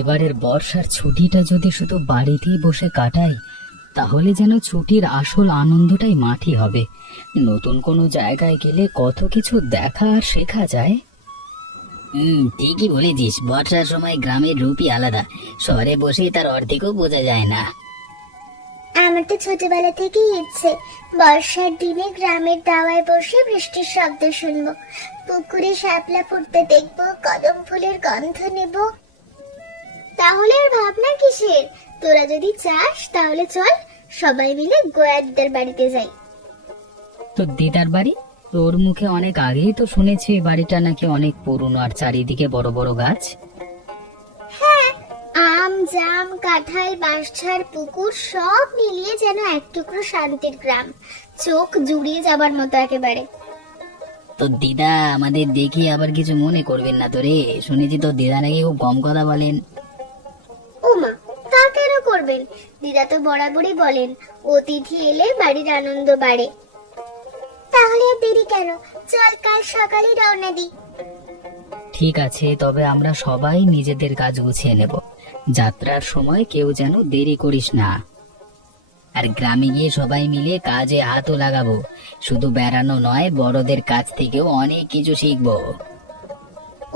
এবারের বর্ষার ছুটিটা যদি শুধু বাড়িতেই বসে কাটাই, তাহলে যেন ছুটির আসল আনন্দটাই মাটি হবে। নতুন কোনো জায়গায় গেলে কত কিছু দেখা আর শেখা যায়। ঠিকই বলেছিস, বর্ষার সময় গ্রামের রূপই আলাদা। শহরে বসে তার অর্ধেকও বোঝা যায় না। আমার তো ছোটবেলা থেকেই ইচ্ছে বর্ষার দিনে গ্রামের দাওয়ায় বসে বৃষ্টির শব্দ শুনবো, পুকুরে শাপলা ফুটতে দেখবো, কদম ফুলের গন্ধ নেব। তাহলে আর ভাবনা কিসের? তোরা যদি চাস তাহলে চল সবাই মিলে গোয়ালদার বাড়িতে যাই। তো দিদার বাড়ি? তোর মুখে অনেক আগেই তো শুনেছি এই বাড়িটা নাকি অনেক পুরনো আর চারিদিকে বড় বড় গাছ। হ্যাঁ, আম জাম কাঁঠাল বাঁশঝাড় পুকুর সব মিলিয়ে যেন এক টুকরো শান্তির গ্রাম, চোখ জুড়িয়ে যাবার মতো একেবারে। তো দিদা আমাদের দেখি আবার কিছু মনে করবেন না তো রে, শুনেছি তো দিদা নাকি খুব কম কথা বলেন। ওমা, তা কেন করবেন? দিদা তো বরাবরই বলেন অতিথি এলে বাড়ির আনন্দ বাড়ে। তাহলে আর দেরি কেন, চল কাল সকালে রওনা দিই। ঠিক আছে, তবে আমরা সবাই নিজেদের কাজ গুছিয়ে নেব। যাত্রার সময় কেউ যেন দেরি করিস না। আর গ্রামে গিয়ে সবাই মিলে কাজে হাতও লাগাবো। শুধু বেড়ানো নয়, বড়দের কাছ থেকেও অনেক কিছু শিখবো।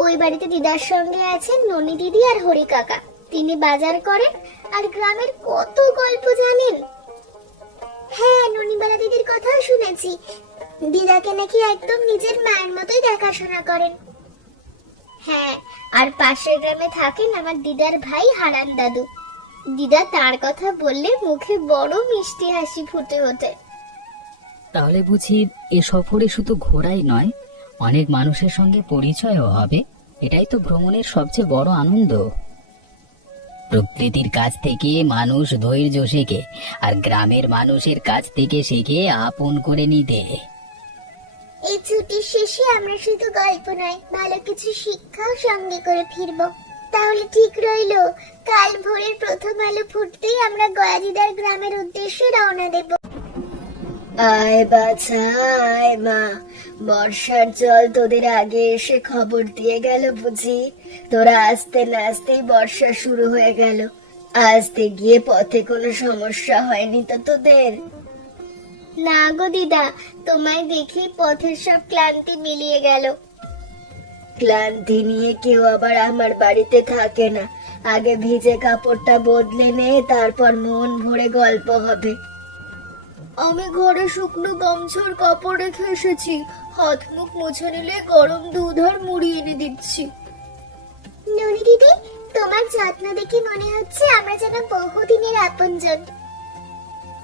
ওই বাড়িতে দিদার সঙ্গে আছেন ননি দিদি আর হরি কাকা। তিনি বাজার করেন আর গ্রামের কত গল্প জানেন। হ্যাঁ, ননিবালা দিদির কথাও শুনেছি। দিদাকে নাকি একদম নিজের মায়ের মতোই দেখাশোনা করেন। হ্যাঁ, আর পাশের গ্রামে থাকেন আমার দিদার ভাই হারান দাদু। দিদা তার কথা বললে মুখে বড় মিষ্টি হাসি ফুটে ওঠে। তাহলে বুঝি এ সফরে শুধু ঘোরাই নয়, অনেক মানুষের সঙ্গে পরিচয়ও হবে। এটাই তো ভ্রমণের সবচেয়ে বড় আনন্দ। প্রকৃতির কাছ থেকে মানুষ ধৈর্য শেখে, আর গ্রামের মানুষের কাছ থেকে শেখে আপন করে নিতে। এই ছুটির শেষে আমরা শুধু গল্প নয়, ভালো কিছু শিক্ষাও সঙ্গে করে ফিরবো। তাহলে ঠিক রইলো, কাল ভোরের প্রথম আলো ফুটতেই আমরা গয়াদিদার গ্রামের উদ্দেশ্যে রওনা দেব। আয় বাছা আয় মা, বর্ষার জল তোদের আগে এসে খবর দিয়ে গেল বুঝি? তোরা আসতে না আসতেই বর্ষা শুরু হয়ে গেল। আসতে গিয়ে পথে কোনো সমস্যা হয়নি তো তোদের? না গো দিদা, তোমায় দেখে পথের সব ক্লান্তি মিলিয়ে গেল। ক্লান্তি নিয়ে কেউ আবার আমার বাড়িতে থাকে না। আগে ভিজে কাপড়টা বদলে নে, তারপর মন ভরে গল্প হবে। আমি ঘরে শুকনো গামছার কাপড় রেখে এসেছি, হাত মুখ মুছে নিলে গরম দুধ আর মুড়ি এনে দিচ্ছি। ননি দিদি, তোমার যত্ন দেখে মনে হচ্ছে আমরা যেন বহুদিনের আপনজন।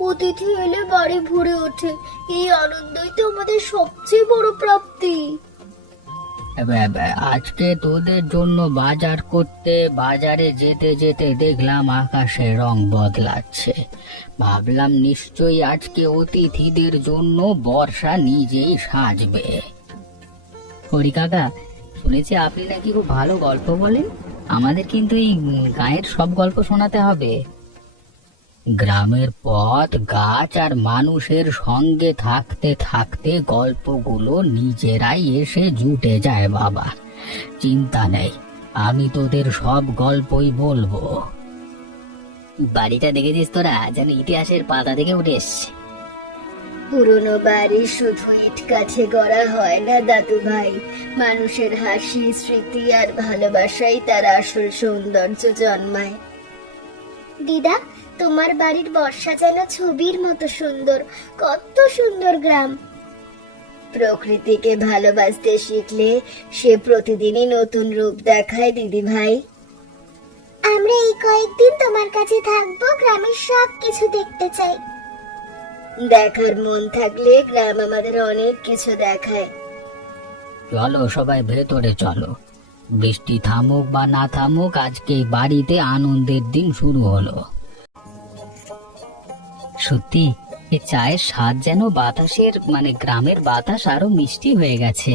অতিথি এলে বাড়ি ভরে ওঠে, এই আনন্দই তো আমাদের সবচেয়ে বড় প্রাপ্তি। আজকে তোদের জন্য বাজার করতে বাজারে যেতে যেতে দেখলাম আকাশের রং বদলাচ্ছে। ভাবলাম নিশ্চয়ই আজকে অতিথিদের জন্য বর্ষা নিজেই সাজবে। হরি কাকা, শুনেছি আপনি নাকি খুব ভালো গল্প বলেন। আমাদের কিন্তু এই গায়ের সব গল্প শোনাতে হবে। গ্রামের পথ গাছ আর মানুষের সঙ্গে থাকতে থাকতে গল্পগুলো নিজেরাই এসে জুটে যায় বাবা। চিন্তা নেই, আমি তোদের সব গল্পই বলবো। বাড়িটা দেখেছিস তোরা, যেন ইতিহাসের পাতা থেকে উঠে এসছে। পুরনো বাড়ি শুধু ইট কাঠে গড়া হয় না দাদু ভাই, মানুষের হাসি স্মৃতি আর ভালোবাসাই তার আসল সৌন্দর্য জন্মায়। দিদা, তোমার বাড়ির বর্ষা যেন ছবির মতো সুন্দর, কত সুন্দর গ্রাম। প্রকৃতিকে ভালোবাসতে শিখলে সে প্রতিদিনই নতুন রূপ দেখায় দিদি ভাই। আমরা এই কয়েকদিন তোমার কাছে থাকবো, গ্রামের সব কিছু দেখতে চাই। দেখার মন থাকলে গ্রাম আমাদের অনেক কিছু দেখায়। চলো সবাই ভেতরে চলো। বৃষ্টি থামুক বা না থামুক, আজকে এই বাড়িতে আনন্দের দিন শুরু হলো। সত্যি এই চায়ের স্বাদ যেন বাতাসের গ্রামের বাতাস আরো মিষ্টি হয়ে গেছে।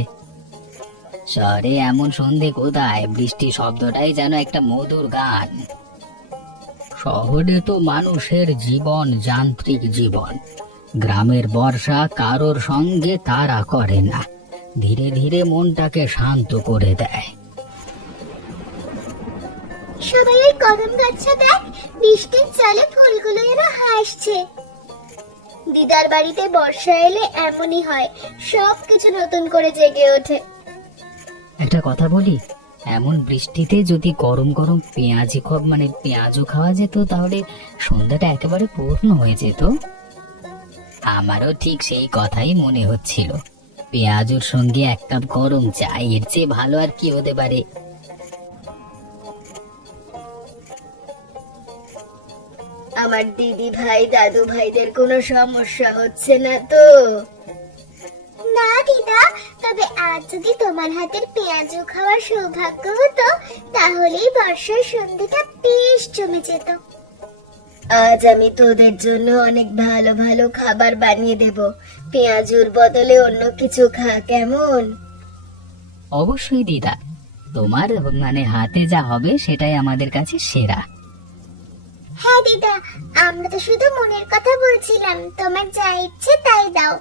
শহরে এমন সন্ধে কোথায়, বৃষ্টি শব্দটাই যেন একটা মধুর গান। শহরে তো মানুষের জীবন যান্ত্রিক জীবন, গ্রামের বর্ষা কারোর সঙ্গে তাড়া করে না, ধীরে ধীরে মনটাকে শান্ত করে দেয়। সবাই ওই কদম গাছটা দেখ, বৃষ্টির জলে ফুলগুলো যেন হাসছে। দিদার বাড়িতে বর্ষা এলে এমনই হয়, সবকিছু নতুন করে জেগে ওঠে। একটা কথা বলি, এমন বৃষ্টিতে যদি গরম গরম পেঁয়াজও খাওয়া যেত, তাহলে সন্ধ্যাটা একেবারে পূর্ণ হয়ে যেত। আমারও ঠিক সেই কথাই মনে হচ্ছিল। পেঁয়াজুর সঙ্গে এক কাপ গরম চা, এর চেয়ে ভালো আর কি হতে পারে। আমার দিদি ভাই দাদু ভাইদের কোনো সমস্যা হচ্ছে না তো? না দিদা, তবে আজ যদি তোমার হাতের পেঁয়াজু খাওয়ার সৌভাগ্য হতো, তাহলেই বর্ষার সন্ধ্যাটা বেশ জমে যেত। আজ আমি তোদের জন্য অনেক ভালো ভালো খাবার বানিয়ে দেব, পেঁয়াজুর বদলে অন্য কিছু খা, কেমন? অবশ্যই দিদা, তোমার হাতে যা হবে সেটাই আমাদের কাছে সেরা। হ্যাঁ দিদা, আমরা তো শুধু মনের কথা বলছিলাম, তোমার যা ইচ্ছে তাই দাও।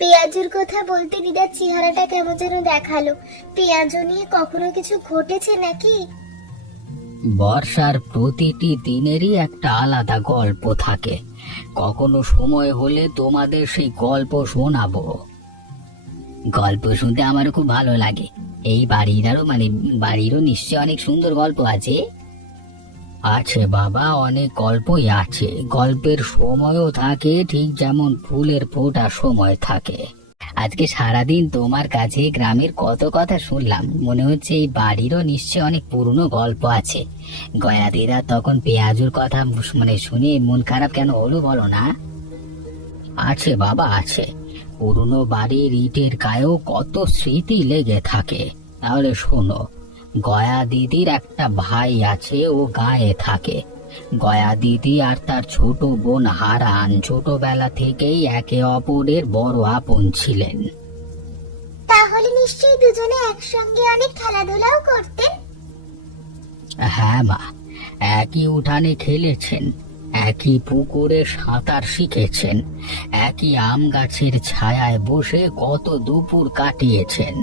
পেঁয়াজুর কথা বলতে দিদার চেহারাটা কেমন যেন দেখালো। পেঁয়াজু নিয়ে কখনো কিছু ঘটেছে নাকি? বর্ষার প্রতিটি দিনেরই একটা আলাদা গল্প থাকে। কখনো সময় হলে তোমাদের সেই গল্প শোনাবো। গল্প শুনতে আমারও খুব ভালো লাগে। এই বাড়িরও নিশ্চয়ই অনেক সুন্দর গল্প আছে। আছে বাবা, অনেক গল্পই আছে। গল্পের সময়ও থাকে, ঠিক যেমন ফুলের ফোটার সময় থাকে। আজকে সারাদিন তোমার কাছে গ্রামের কত কথা শুনলাম, মনে হচ্ছে এই বাড়িরও নিশ্চয়ই অনেক পুরনো গল্প আছে। গয়া দিদা তখন পেঁয়াজুর কথা শুনে মন খারাপ কেন হলো বলো না? আছে বাবা, আছে। পুরনো বাড়ির ইটের গায়েও কত স্মৃতি লেগে থাকে। তাহলে শোনো, গয়া দিদির একটা ভাই আছে, ও গায়ে থাকে। গয়া দিদি আর তার ছোট বোন হারান ছোটবেলা থেকেই একে অপরের বড় আপন ছিলেন। তাহলে নিশ্চয়ই দুজনে একসঙ্গে অনেক খেলাধুলাও করতেন। হ্যাঁ মা, একই উঠানে খেলেছেন, একই পুকুরে সাঁতার শিখেছেন, একই আম গাছের ছায়ায় বসে কত দুপুর কাটিয়েছেন।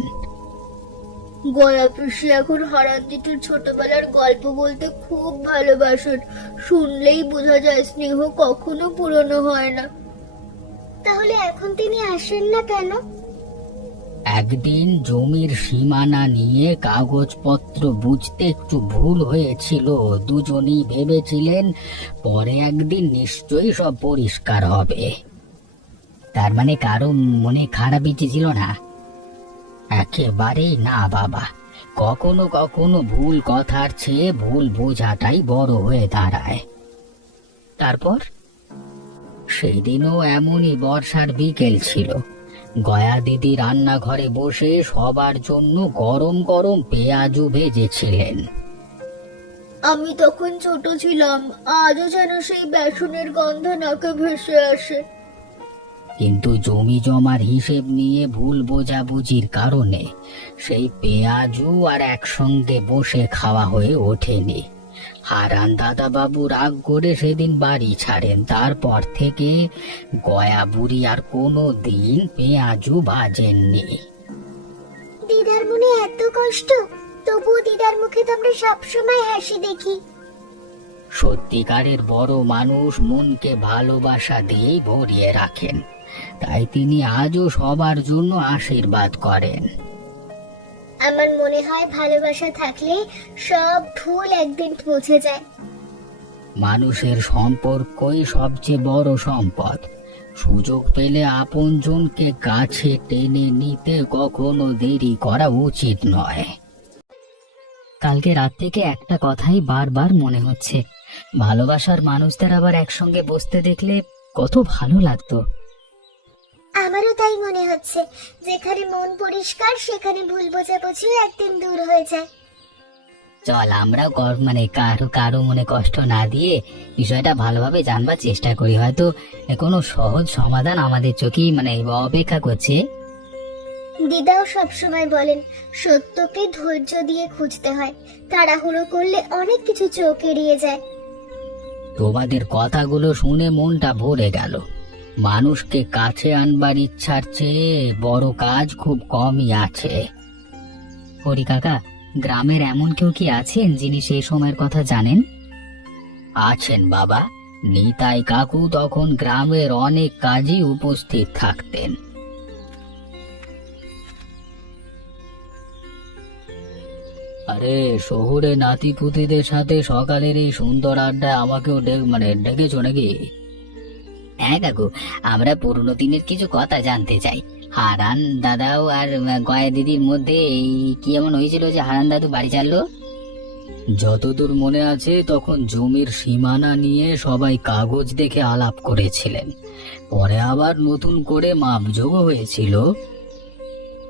গয়া পিসি এখন হারান জেঠুর ছোটবেলার গল্প বলতে খুব ভালোবাসেন, শুনলেই বোঝা যায় স্নেহ কখনো পুরনো হয় না। তাহলে এখন তিনি আসেন না কেন? একদিন জমির সীমানা নিয়ে কাগজপত্র বুঝতে একটু ভুল হয়েছিল। দুজনেই ভেবেছিলেন পরে একদিন নিশ্চয়ই সব পরিষ্কার হবে। তার মানে কারো মনে খারাপ ইচ্ছে ছিল না? একেবারেই না বাবা। কখনো কখনো ভুল কথার চেয়ে ভুল বোঝাটাই বড় হয়ে দাঁড়ায়। তারপর সেই দিনও এমনই বর্ষার বিকেল ছিল। গয়া দিদি রান্নাঘরে বসে সবার জন্য গরম গরম পেঁয়াজু ভেজেছিলেন। আমি তখন ছোট ছিলাম, আজও যেন সেই বেসনের গন্ধ নাকে ভেসে আসে। কিন্তু জমি জমার হিসেব নিয়ে ভুল বোঝাবুঝির কারণে সেই পেঁয়াজু আর একসঙ্গে বসে খাওয়া হয়ে ওঠেনি। হারান দাদা বাবু রাগ করে সেদিন বাড়ি ছাড়েন। তারপর থেকে গয়া বুড়ি আর কোনো দিন পেঁয়াজু ভাজেননি। দিদার মনে এত কষ্ট, তবুও দিদার মুখে তো আমরা সবসময় হাসি দেখি। সত্যিকারের বড় মানুষ মনকে ভালোবাসা দিয়েই ভরিয়ে রাখেন, তাই তিনি আজও সবার জন্য আশীর্বাদ করেন। আমার মনে হয় ভালোবাসা থাকলে সব ভুল একদিন মুছে যায়। মানুষের সম্পর্কই সবচেয়ে বড় সম্পদ। সুযোগ পেলে আপনজনকে কাছে টেনে নিতে কখনো দেরি করা উচিত নয়। কালকে রাত থেকে একটা কথাই বারবার মনে হচ্ছে, ভালোবাসার মানুষদের আবার একসঙ্গে বসতে দেখলে কত ভালো লাগতো। আমারও তাই মনে হচ্ছে, যেখানে মন পরিষ্কার সেখানে ভুল বোঝাবুঝিও একদিন দূর হয়ে যায়। চল আমরাও কারো মনে কষ্ট না দিয়ে বিষয়টা ভালোভাবে জানবার চেষ্টা করি। হয়তো কোনো সহজ সমাধান আমাদের চোখেই অপেক্ষা করছে। দিদাও সবসময় বলেন, সত্যকে ধৈর্য দিয়ে খুঁজতে হয়, তাড়াহুড়ো করলে অনেক কিছু চোখ এড়িয়ে যায়। তোমাদের কথাগুলো শুনে মনটা ভরে গেল। মানুষকে কাছে আনবার ইচ্ছার চেয়ে বড় কাজ খুব কমই আছে। হরি কাকা, গ্রামের এমন কেউ কি আছেন যিনি সেই সময়ের কথা জানেন? আছেন বাবা, নিতাই কাকু তখন গ্রামের অনেক কাজে উপস্থিত থাকতেন। আরে শহুরে নাতিপুতিদের সাথে সকালের এই সুন্দর আড্ডা আমাকেও ডেকেছো নাকি? হ্যাঁ কাকু, আমরা পুরনো দিনের কিছু কথা জানতে চাই। হারান দাদাও আর গয়া দিদির মধ্যে এই কি এমন হয়েছিল যে হারান দাদু বাড়ি ছাড়লো? যতদূর মনে আছে তখন জমির সীমানা নিয়ে সবাই কাগজ দেখে আলাপ করেছিলেন, পরে আবার নতুন করে মাপযোগও হয়েছিল।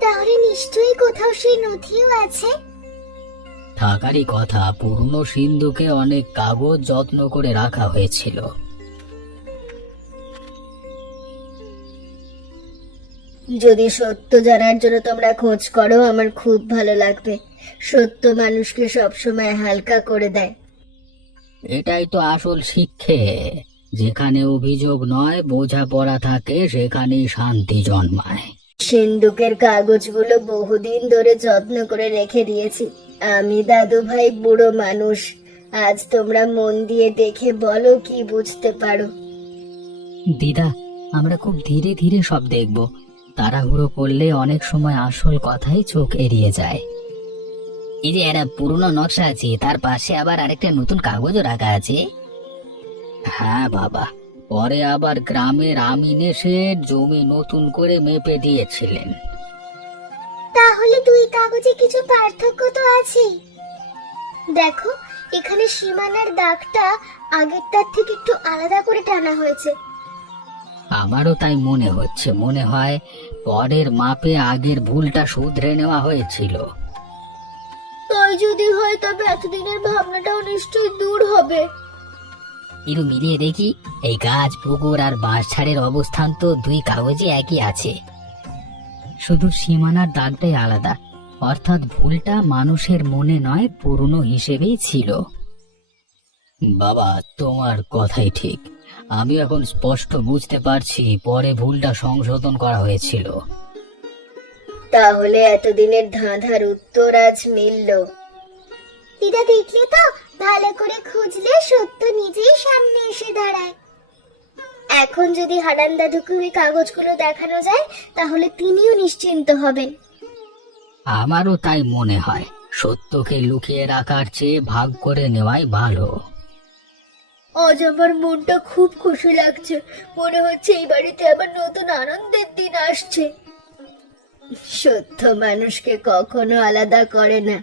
তাহলে নিশ্চয়ই কোথাও সেই নথিও আছে। থাকারই কথা, পুরনো সিন্ধুকে অনেক কাগজ যত্ন করে রাখা হয়েছিল। যদি সত্য জানার জন্য তোমরা খোঁজ করো আমার খুব ভালো লাগবে। সত্য মানুষকে সবসময় হালকা করে দেয়। এটাই তো আসল শিক্ষে। যেখানে অভিযোগ নয় বোঝাপড়া থাকে সেখানেই শান্তি জন্মায়। সিন্ধুকের কাগজগুলো বহুদিন ধরে যত্ন করে রেখে দিয়েছি। আমি দাদু ভাই বুড়ো মানুষ, আজ তোমরা মন দিয়ে দেখে বলো কি বুঝতে পারো। দিদা, আমরা খুব ধীরে ধীরে সব দেখব। তাড়াহুড়ো করলে অনেক সময় আসল কথাই চোখ এড়িয়ে যায়। এই যে একটা পুরনো নকশা আছে, তার পাশে আবার আরেকটা নতুন কাগজও রাখা আছে। হ্যাঁ বাবা, পরে আবার গ্রামের আমিন এসে জমি নতুন করে মেপে দিয়েছিলেন। তাহলে দুই কাগজে কিছু পার্থক্য তো আছে। দেখো, এখানে সীমানার দাগটা আগেরটার থেকে একটু আলাদা করে টানা হয়েছে। আমারও তাই মনে হচ্ছে, মনে হয় পরের মাপে আগের ভুলটা শুধরে নেওয়া হয়েছিল। তাই যদি হয় তবে এতদিনের ভাবনাটাও নিশ্চয়ই দূর হবে। একটু মিলিয়ে দেখি, এই গাছ, পুকুর আর বাঁশঝাড়ের অবস্থান তো দুই কাগজে একই আছে, শুধু সীমানার দাগটাই আলাদা। অর্থাৎ ভুলটা মানুষের মনে নয়, পুরনো হিসেবেই ছিল। বাবা, তোমার কথাই ঠিক। আমি এখন স্পষ্ট বুঝতে পারছি পরে ভুলটা সংশোধন করা হয়েছিল। তাহলে এতদিনের ধাঁধার উত্তর আজ মিলল। দিদা, দেখলে তো, ভালো করে খুঁজলে সত্য নিজেই সামনে এসে দাঁড়ায়। এখন যদি হারান দাদুকে ওই কাগজগুলো দেখানো যায় তাহলে তিনিও নিশ্চিন্ত হবেন। আমারও তাই মনে হয়, সত্যকে লুকিয়ে রাখার চেয়ে ভাগ করে নেওয়াই ভালো। আজ আমার মনটা খুব খুশি লাগছে। মনে হচ্ছে এই বাড়িতে আবার নতুন আনন্দের দিন আসছে। সত্য মানুষকে কখনো আলাদা করে না,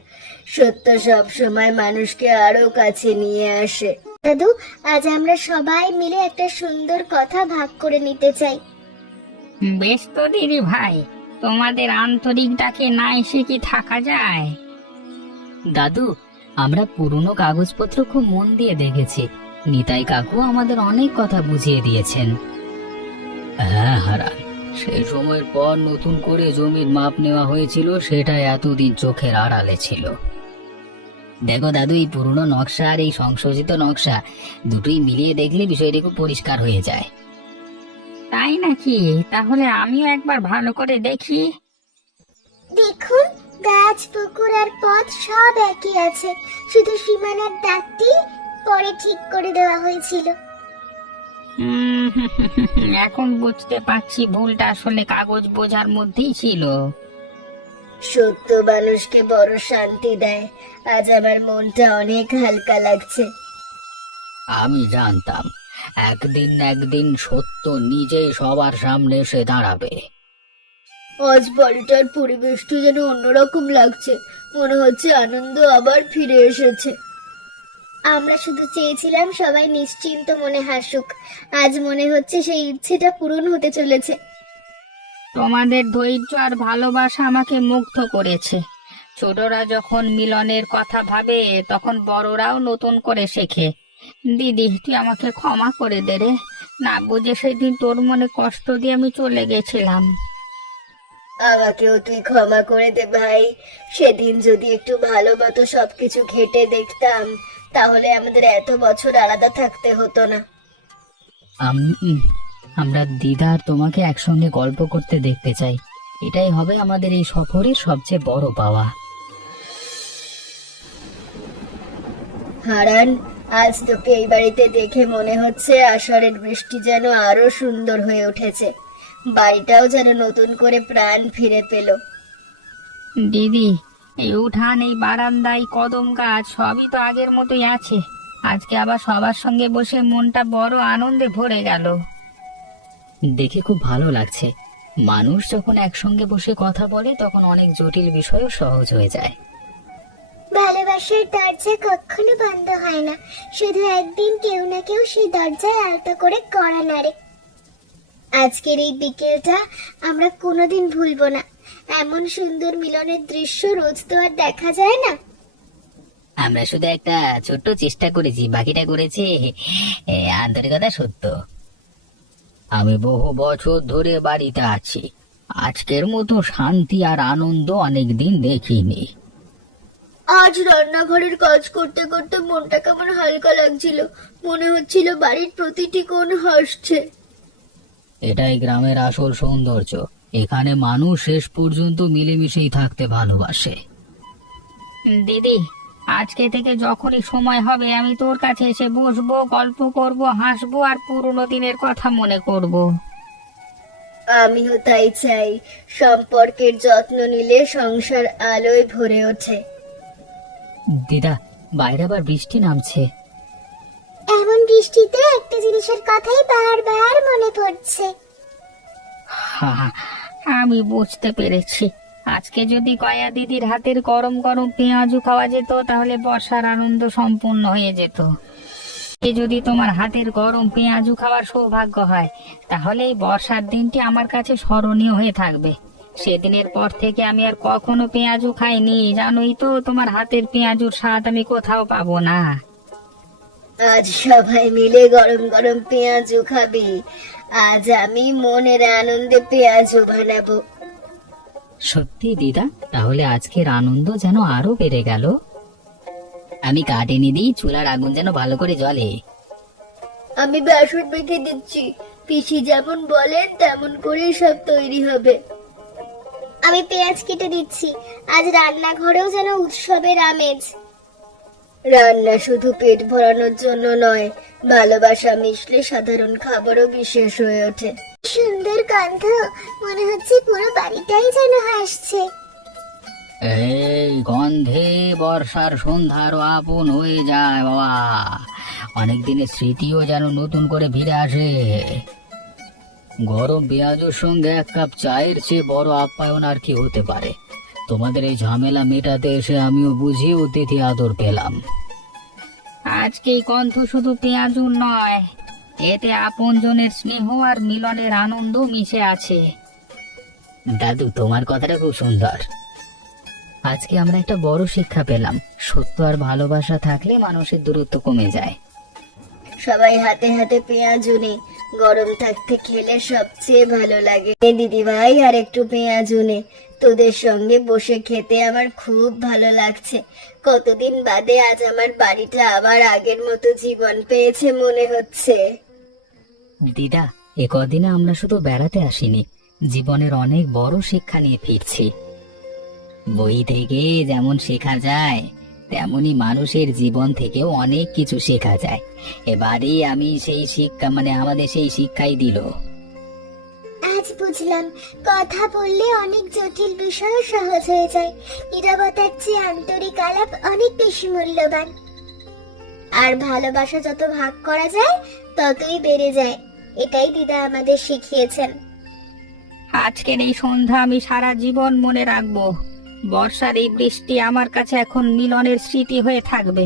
সত্য সব সময় মানুষকে আরো কাছে নিয়ে আসে। দাদু, আজ আমরা সবাই মিলে একটা সুন্দর কথা ভাগ করে নিতে চাই। বেশ তো দিদি ভাই, তোমাদের আন্তরিক ডাকে না এসে কি থাকা যায়? দাদু, আমরা পুরনো কাগজপত্র খুব মন দিয়ে দেখেছি। নিতাই কাকু আমাদের অনেক কথা বুঝিয়ে দিয়েছেন। হ্যাঁ হারান, সেই সময়ের পর নতুন করে জমির মাপ নেওয়া হয়েছিল, সেটা এতদিন চোখের আড়ালে ছিল। দেখো দাদু, এই পুরনো নকশা আর এই সংশোধিত নকশা দুটোই মিলিয়ে দেখলে বিষয়টি খুব পরিষ্কার হয়ে যায়। তাই নাকি? তাহলে আমিও একবার ভালো করে দেখি। দেখুন, গাছ, পুকুর আর পথ সব একই আছে, শুধু সীমানার দাগটি পরে ঠিক করে দেওয়া হয়েছিল। এখন বুঝতে পারছি ভুলটা আসলে কাগজ বোঝার মধ্যেই ছিল। সত্য মানুষকে বড় শান্তি দেয়। আজ আমার মনটা অনেক হালকা লাগছে। আমি জানতাম একদিন না একদিন সত্য নিজেই সবার সামনে এসে দাঁড়াবে। আজ বাড়িটার পরিবেশটা যেন অন্যরকম লাগছে। মনে হচ্ছে আনন্দ আবার ফিরে এসেছে। আমরা শুধু চেয়েছিলাম সবাই নিশ্চিন্ত মনে হাসুক। আজ মনে হচ্ছে সেই ইচ্ছেটা পূরণ হতে চলেছে। তোমাদের ধৈর্য আর ভালোবাসা আমাকে মুগ্ধ করেছে। ছোটরা যখন মিলনের কথা ভাবে তখন বড়রাও নতুন করে শেখে। দিদি, তুই আমাকে ক্ষমা করে দে রে, না বুঝে সেদিন তোর মনে কষ্ট দিয়ে আমি চলে গেছিলাম। আমাকেও তুই ক্ষমা করে দে ভাই। সেদিন যদি একটু ভালো মতো সবকিছু ঘেটে দেখতাম তাহলে আমাদের এত বছর আলাদা থাকতে হতো না। আমরা দিদা আর তোমাকে একসঙ্গে গল্প করতে দেখতে চাই। এটাই হবে আমাদের এই সফরের সবচেয়ে বড় পাওয়া। হারান, আজ তোকে এই বাড়িতে দেখে মনে হচ্ছে আষাঢ়ের বৃষ্টি যেন আরো সুন্দর হয়ে উঠেছে, বাড়িটাও যেন নতুন করে প্রাণ ফিরে পেল। দিদি, এই উঠান, এই বারান্দায় কদম গাছ সবই তো আগের মতোই আছে। আজকে আবার সবার সঙ্গে বসে মনটা বড় আনন্দে ভরে গেল। দেখে খুব ভালো লাগছে। মানুষ যখন একসঙ্গে বসে কথা বলে তখন অনেক জটিল বিষয়ও সহজ হয়ে যায়। ভালোবাসার দরজা কখনো বন্ধ হয় না, শুধু একদিন কেউ না কেউ সেই দরজায় আলতো করে কড়া নাড়ে। আজকের এই বিকেলটা আমরা কোনোদিন ভুলবো না। এমন সুন্দর মিলনের দৃশ্য রোজ তো আর দেখা যায় না। আমরা শুধু একটা ছোট্ট চেষ্টা করেছি, বাকিটা করেছে আন্তরিকতা সত্য। আমি বহু বছর ধরে বাড়িতে আছি, আজকের মতো শান্তি আর আনন্দ অনেকদিন দেখিনি। আজ রান্নাঘরের কাজ করতে করতে মনটা কেমন হালকা লাগছিল, মনে হচ্ছিল বাড়ির প্রতিটি কোণ হাসছে। এটাই গ্রামের আসল সৌন্দর্য, এখানে মানুষ শেষ পর্যন্ত মিলেমিশেই থাকতে ভালোবাসে। দিদি, আজকে থেকে যখনই সময় হবে আমি তোর কাছে এসে বসবো, গল্প করব, হাসবো আর পুরোনো দিনের কথা মনে করব। আমিও তাই চাই। সম্পর্কের যত্ন নিলে সংসার আলোয় ভরে ওঠে। দিদা, বাইরে আবার বৃষ্টি নামছে। এমন বৃষ্টিতে একটা জিনিসের কথাই বারবার মনে পড়ছে। হা, আমি বুঝতে পেরেছি। আজকে যদি গয়া দিদির হাতের গরম গরম পেঁয়াজু খাওয়া যেত তাহলে বর্ষার আনন্দ সম্পূর্ণ হয়ে যেত। এ যদি তোমার হাতের গরম পেঁয়াজু খাওয়ার সৌভাগ্য হয় তাহলে এই বর্ষার দিনটি আমার কাছে স্মরণীয় হয়ে থাকবে। সেদিনের পর থেকে আমি আর কখনো পেঁয়াজু খাইনি, জানোই তো তোমার হাতের পেঁয়াজুর স্বাদ আমি কোথাও পাবো না। আজ সবাই মিলে গরম গরম পেঁয়াজু খাবি। আজ আমি মনের আনন্দে পেঁয়াজু বানাবো। সত্যি দিদা, তাহলে আজকের আনন্দ যেন আরো বেড়ে গেল। আমি কাঠ এনে দিই, চুলার আগুন যেন ভালো করে জ্বলে। আমি বাসন মেখে দিচ্ছি, পিসি যেমন বলেন তেমন করে সব তৈরি হবে। আমি পেঁয়াজ কেটে দিচ্ছি, আজ রান্নাঘরেও যেন উৎসবের আমেজ। রান্না শুধু পেট ভরানোর জন্য নয়, ভালোবাসা মিশলে সাধারণ খাবারও বিশেষ হয়ে ওঠে। সুন্দর গন্ধ, মনে হচ্ছে পুরো বাড়িটাই যেন হাসছে। এই গন্ধে বর্ষার সন্ধ্যারও আপন হয়ে যায় বাবা, অনেক দিনের স্মৃতিও যেন নতুন করে ফিরে আসে। গরম পেঁয়াজের সঙ্গে এক কাপ চায়ের চেয়ে বড় আপ্যায়ন আর কি হতে পারে। তোমাদের এই ঝামেলা মেটাতে এসে আমিও বুঝি অতিথি আদর পেলাম। আজকে এই গন্ধ শুধু পেঁয়াজুর নয়, এতে আপনজনের স্নেহ আর মিলনের আনন্দ মিশে আছে। দাদু, তোমার কথাটা খুব সুন্দর। আজকে আমরা একটা বড় শিক্ষা পেলাম, সত্য আর ভালোবাসা থাকলে মানুষের দূরত্ব কমে যায়। সবাই হাতে হাতে পেঁয়াজু নে, গরম থাকতে খেলে সবচেয়ে ভালো লাগে। দিদি ভাই, আর একটু পেঁয়াজু নে, তোদের সঙ্গে বসে খেতে আমার খুব ভালো লাগছে। কতদিন বাদে আজ আমার বাড়িটা আবার আগের মতো জীবন পেয়েছে মনে হচ্ছে। দিদা, এ কদিনে আমরা শুধু বেড়াতে আসিনি, জীবনের অনেক বড় শিক্ষা নিয়ে ফিরছি। বই থেকে যেমন শেখা যায় তেমনি মানুষের জীবন থেকেও অনেক কিছু শেখা যায়। এবারেই আমি সেই শিক্ষা আমাদের সেই শিক্ষাই দিল। আজ বুঝলাম, কথা বললে অনেক জটিল বিষয় সহজ হয়ে যায়। নীরবতার চেয়ে আন্তরিক আলাপ অনেক বেশি মূল্যবান। আর ভালোবাসা যত ভাগ করা যায় ততই বেড়ে যায়। এটাই দিদা আমাদের শিখিয়েছেন। আজকের এই সন্ধ্যা আমি সারা জীবন মনে রাখবো। বর্ষার এই বৃষ্টি আমার কাছে এখন মিলনের স্মৃতি হয়ে থাকবে।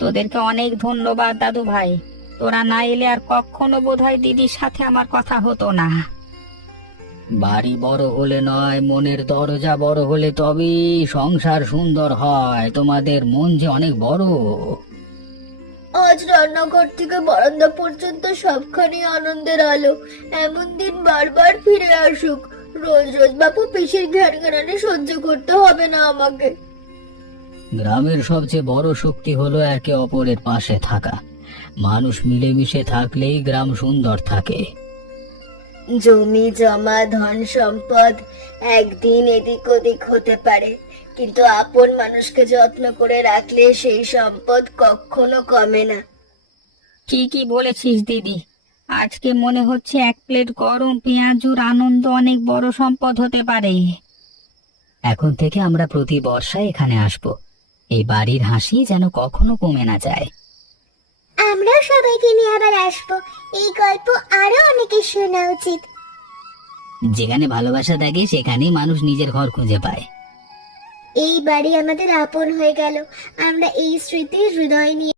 তোদেরকে অনেক ধন্যবাদ দাদু ভাই, তোরা না এলে আর কখনো বোধহয় দিদির সাথে আমার কথা হতো না। বাড়ি বড় হলে নয়, মনের দরজা বড় হলে তবেই সংসার সুন্দর হয়। তোমাদের মন যে অনেক বড়। আজ রান্নাঘর থেকে বারান্দা পর্যন্ত সবখানি আনন্দের আলো। এমন দিন বারবার ফিরে আসুক। রোজ রোজ বাপু পিসির ঘ্যানঘ্যানানি সহ্য করতে হবে না আমাকে। গ্রামের সবচেয়ে বড় শক্তি হলো একে অপরের পাশে থাকা। মানুষ মিলেমিশে থাকলেই গ্রাম সুন্দর থাকে। জমি জমা ধন সম্পদ একদিন এদিক ওদিক হতে পারে, কিন্তু আপন মানুষকে যত্ন করে রাখলে সেই সম্পদ কখনো কমে না। ঠিকই বলেছিস দিদি। আজকে মনে হচ্ছে এক প্লেট গরম পেঁয়াজুর আনন্দ অনেক বড় সম্পদ হতে পারে। এখন থেকে আমরা প্রতি বর্ষায় এখানে আসব। এই বাড়ির হাসি যেন কখনো কমে না যায়। আমরাও সবাইকে নিয়ে আবার আসবো। এই গল্প আরো অনেকে শোনা উচিত। যেখানে ভালোবাসা থাকে সেখানেই মানুষ নিজের ঘর খুঁজে পায়। এই বাড়ি আমাদের আপন হয়ে গেল। আমরা এই স্মৃতি হৃদয় নিয়ে